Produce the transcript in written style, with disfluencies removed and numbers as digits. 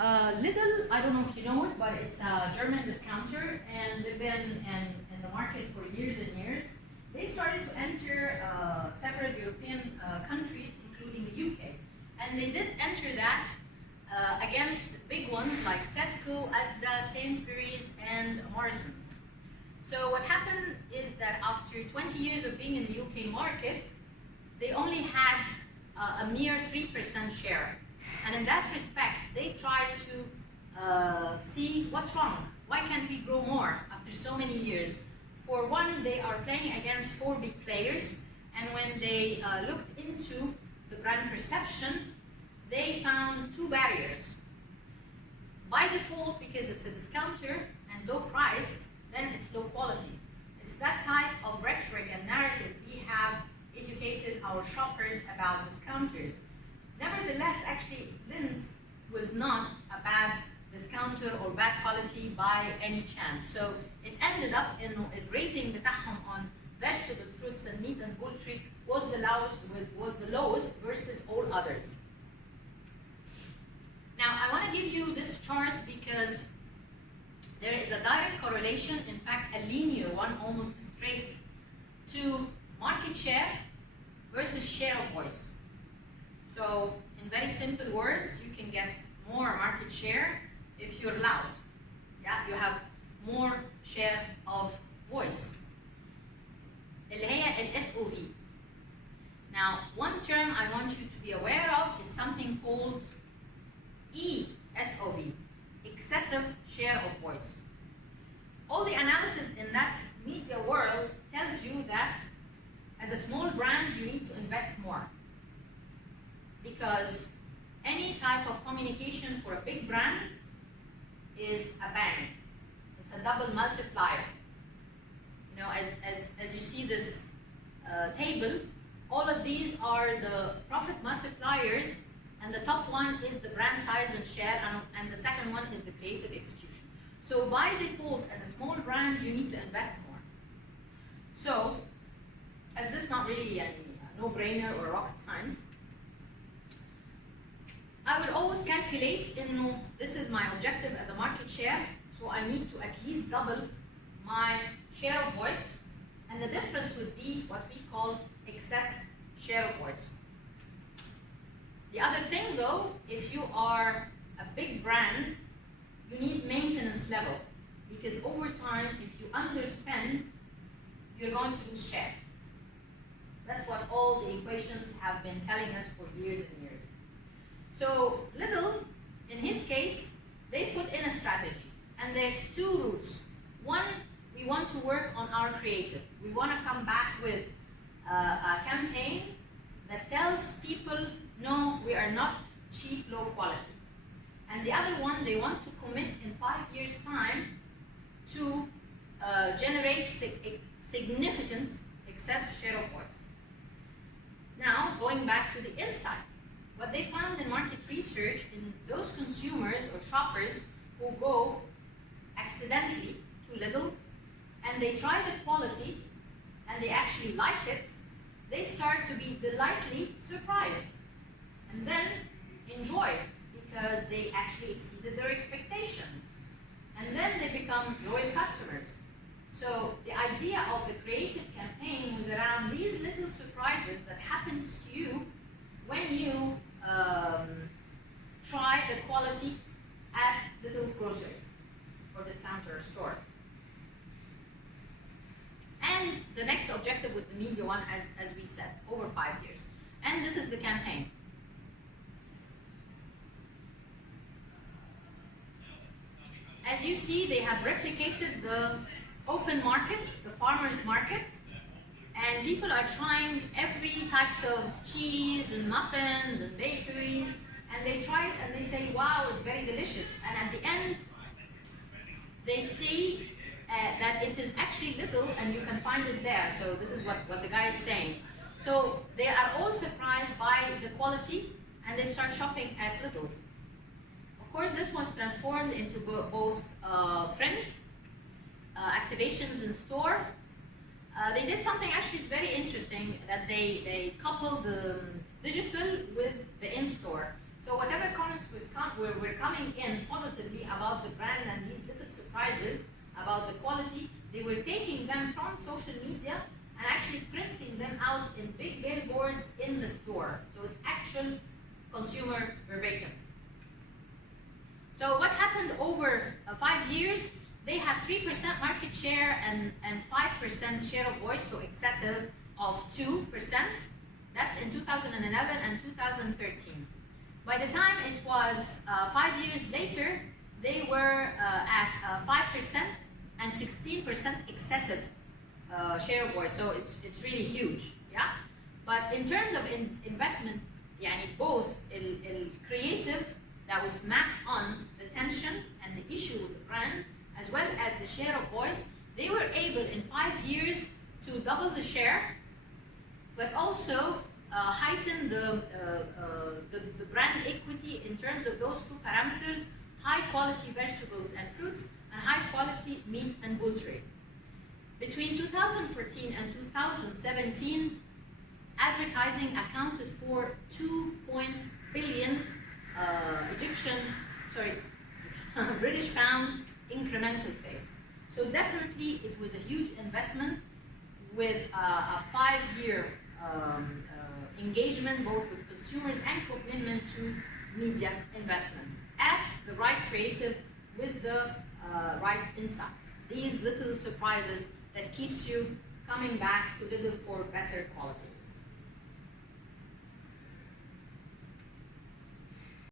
Lidl, I don't know if you know it, but it's a German discounter, and they've been in the market for years and years. They started to enter several European countries, including the UK. And they did enter that against big ones like Tesco, Asda, Sainsbury's, and Morrison's. So what happened is that after 20 years of being in the UK market, they only had a mere 3% share. And in that respect, they tried to see what's wrong. Why can't we grow more after so many years? For one, they are playing against 4 big players, and when they looked into the brand perception, they found 2 barriers. By default, because it's a discounter and low priced, then it's low quality. It's that type of rhetoric and narrative we have educated our shoppers about discounters. Nevertheless, actually, Lindt was not a bad discounter or bad quality by any chance. So it ended up in rating بتاعهم on vegetable, fruits, and meat and poultry was the lowest versus all others. Now, I want to give you this chart because there is a direct correlation, in fact, a linear one, almost straight, to market share versus share of voice. So, in very simple words, you can get more market share if you're loud. Yeah, you have more share of voice. اللي هي SOV. Now, one term I want you to be aware of is something called ESOV, excessive share of voice. All the analysis in that media world tells you that as a small brand, you need to invest more. Because any type of communication for a big brand is a bang. It's a double multiplier. You know, as you see this table, all of these are the profit multipliers, and the top one is the brand size and share, and the second one is the creative execution. So by default, as a small brand, you need to invest more. So, as this is not really a no-brainer or rocket science, I would always calculate, this is my objective as a market share, so I need to at least double my share of voice, and the difference would be what we call excess share of voice. The other thing though, if you are a big brand, you need maintenance level, because over time, if you underspend, you're going to lose share. That's what all the equations have been telling us for years and years. So Lidl, in his case, they put in a strategy, and there's 2 routes. One, we want to work on our creative. We want to come back with a campaign that tells people, no, we are not cheap, low quality. And the other one, they want to commit in 5 years' time to generate significant excess share of voice. Now, going back to the insight, what they found in market research in those consumers or shoppers who go accidentally to Lidl and they try the quality and they actually like it, they start to be delightfully surprised and then enjoy because they actually exceeded their expectations. And then they become loyal customers. So the idea of the creative campaign was around these little surprises that happens to you when you try the quality at Little grocery or discounter or store. And the next objective was the media one, as we said, over 5 years. And this is the campaign. As you see, they have replicated the open market, the farmers market, and people are trying every types of cheese and muffins and bakeries, and they try it and they say, wow, it's very delicious. And at the end, they see that it is actually Lidl and you can find it there. So this is what the guy is saying. So they are all surprised by the quality and they start shopping at Lidl. Of course, this was transformed into both print, activations in store. They did something actually it's very interesting, that they coupled the digital with the in-store. So whatever comics were coming in positively about the brand and these little surprises about the quality, they were taking them from social media and actually printing them out in big billboards in the store. So it's actual consumer verbatim. So what happened over 5 years? They had 3% market share and 5% share of voice, so excessive of 2%. That's in 2011 and 2013. By the time it was 5 years later, they were at 5% and 16% excessive share of voice. So it's really huge, yeah. But in terms of investment, يعني both creative that was mapped on the tension and the issue with the brand, as well as the share of voice, they were able in 5 years to double the share, but also heighten the brand equity in terms of those two parameters: high quality vegetables and fruits, and high quality meat and poultry. Between 2014 and 2017, advertising accounted for 2 billion British pound incremental sales. So definitely it was a huge investment with a 5-year engagement both with consumers and commitment to media investment at the right creative with the right insight. These little surprises that keeps you coming back to Lidl for better quality.